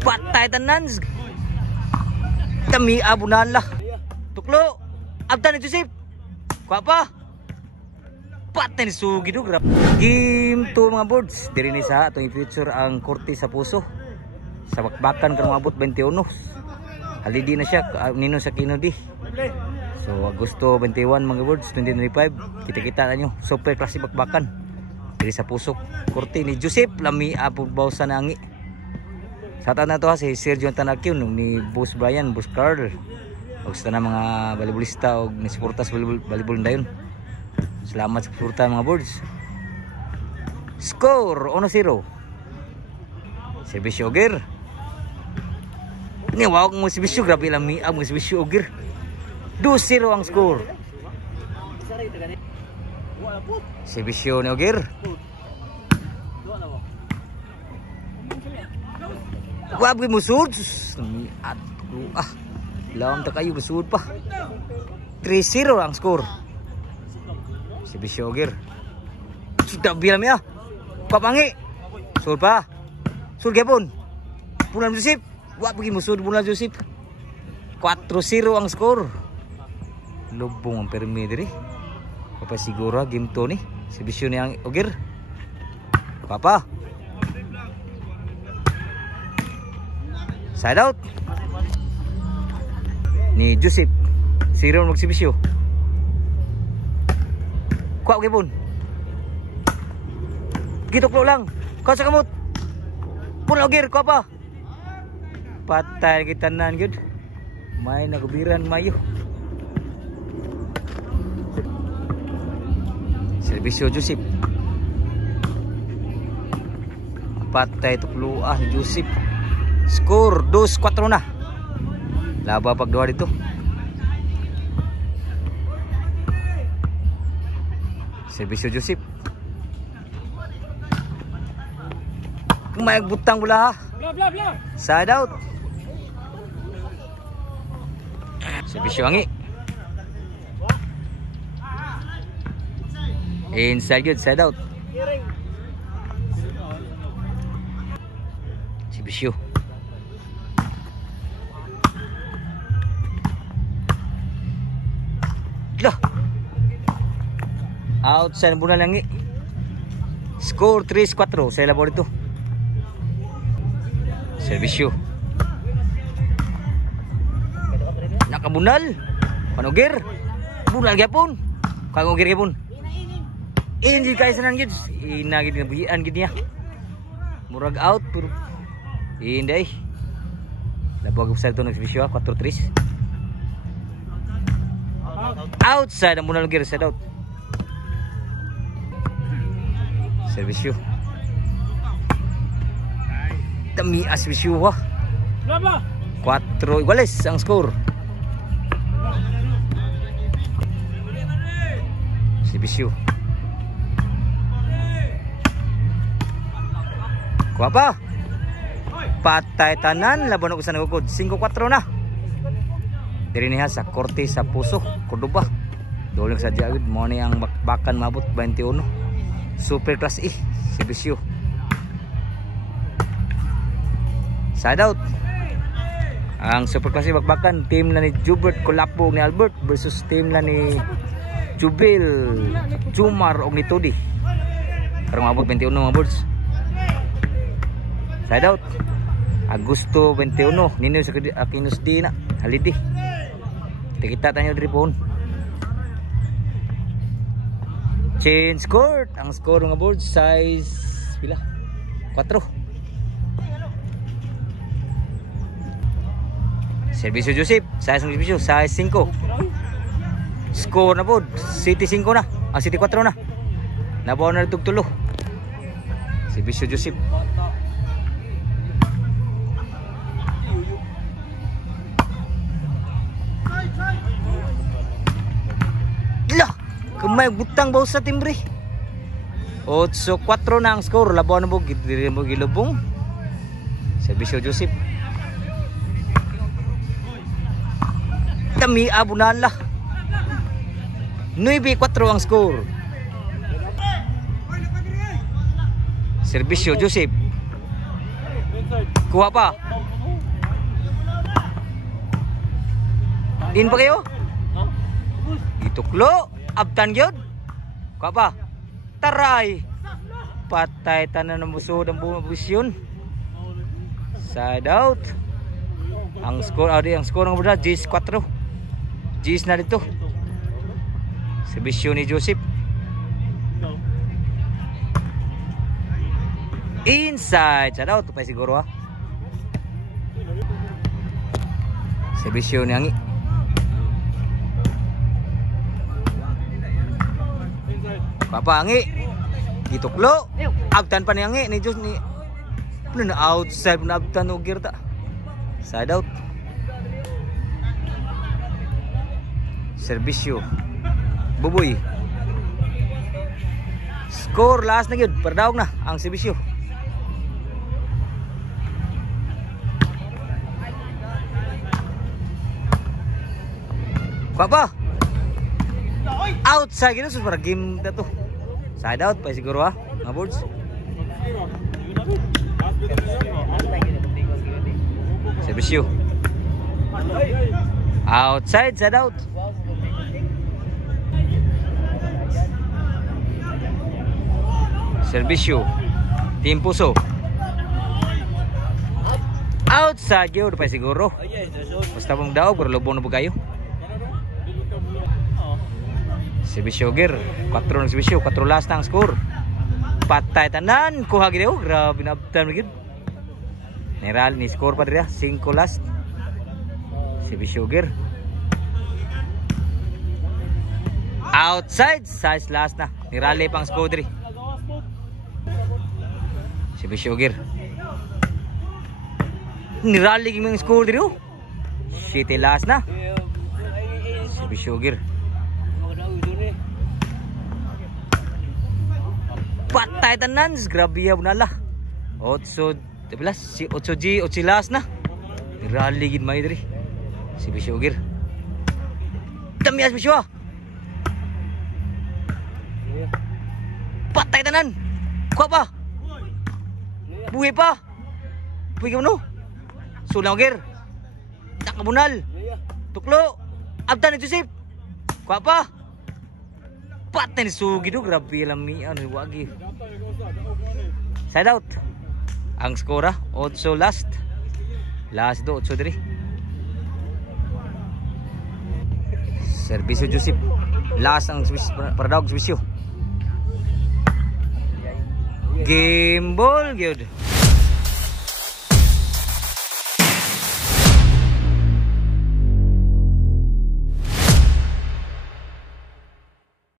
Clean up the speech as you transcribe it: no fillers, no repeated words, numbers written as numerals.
Patay tanan. Dami abunan lah. Tuklo. Abdan ni Joseph. Kuha pa. Patay ni Sugi do. Game 2 mga boards. Diri ni sa atong i-feature ang korte sa puso. Sa bakbakan karong abot 21. Halidi na siya nino sa Kinodi. So Agosto 21 mga boards 2025. Kita-kita na nyo. Super klase bakbakan. Diri sa puso. Korte ni Joseph lami abubaw sa nangi. Sa na to ha si Sergio Tanakyo ni Boss Brian, Boss Carl. Og sa tanang mga volleyballista og nisuporta sa volleyball dayon. Salamat sa suporta mga boards. Score 1-0. Servisyo Ogir. Ni wow mo servisyo grabe lang mi mo servisyo Ogir. 2-0 ang score. Servisyo ni Ogir. Wag mo sud. Lawan ta kayo sud pa. 3-0 ang score. Servisyo Ogir. Sudah bilang ya. Papangi. Sud pa. Sud gapon. Bulan Joseph. Wag pergi musuh bulan Joseph. 4-0 ang score. Lubong ang permi diri. Apa siguro game to ni. Servisyo ni ang Ogir. Papa. Side out. Ni Joseph. Siro magsibisyo. Kuha gapon. Gituklo lang. Kau sa kamot. Pun Ogir ko apa? Patay kita nan gud. May nagubiran mayo. Servisyo Joseph. Patay tuklo ni Joseph. Skor 2-4 na. Laba pagduha dito. Servisyo Joseph. May butang bola. Side out. Servisyo Angi. Inside good, side out. Servisyo. Lah. Outside bola Angi. Score 3-4 sa labor ito. Servisyo. Nakabunal. Panogir. Bunal gyapon. Kagogir gyapon. Inji kay sanan gid. Ina gid nabuhian gid niya. Murag out pero inday. Labog sa to ng servisyo 4-3. Outside ang bunal gir side out. Servisyo. Dami servisyo ha. 4 iguales ang score. Servisyo. Kuha pa. Patay tanan laban og sa nagugod. 5-4 na. Diri niya sa korte sa puso, Cordoba. Doling sa diagud mo ni ang bakbakan mabot 21. Super class E, servisyo. Side out. Ang super class E bakbakan team na ni Jubert Kolapo ni Albert versus team na ni Jubil Jumar og ni Todi. Karong mabot 21 mga boards. Side out. Agosto 21 nino sa Aquinos D na halidi. Kita tayo diri pohon. Change court. Ang score mga boards size pila? 4. Servisyo Joseph, size ng servisyo size 5. Score na po, City 5 na. City 4 na. Nabaw na tugtulo. Servisyo Joseph. Lah, kumay butang baw sa timbre. 8-4 na ang score. Labaw na po, diri mo gilubong. Servisyo Joseph. Dami abunan lah. 9-4 ang score. Servisyo Joseph. Kuha pa. Din pa kayo? Ituklo. Abtan gyud. Kuha pa. Taray. Patay tanan ng musod ang buong posisyon. Side out. Ang score ang score ng bola G's 4. G's na dito. Servisyo ni Joseph. Inside. Side out pa siguro ha. Servisyo ni Angi. Papa Angi. Gituklo. Abtan pa ni Angi ni Jos ni. Puno na outside na abtan og girta. Side out. Servisyo. Buboy. Score last na gyud. Perdaog na ang servisyo. Papa. Outside gina sus para game na to. Side out pa siguro ha. Mga boards. Servisyo. Outside, side out. Servisyo. Team Puso. Outside yun pa siguro. Basta mong daog pero lubong na po kayo. Servisyo gear. 4 ng servisyo. 4 last ang score. Patay tanan. Kuha gini. Grabe na abtan mo gid. Neral ni score pa dira 5 last. Servisyo gear. Outside. Size last na. Nirali pang score diri. Servisyo gear. Nirali yung score diri. City last na. Servisyo gear. Patay tanan. Grabe ya bunala. 8G 8 last na. Nirali gid may diri. Servisyo gear. Damias bisyo. Patay tanan. Kuha pa. Buhi pa. Buhi ka mo. Sulang gear. Nakabunal. Tuklo. Abdan ni Joseph. Kuha pa. Patay ni Sugi do. Grabe lami. Ano wagi. Side out. Ang skora 8 last. Last do 8 diri. Servisyo Joseph. Last ang para dog servisyo. Game ball gyud.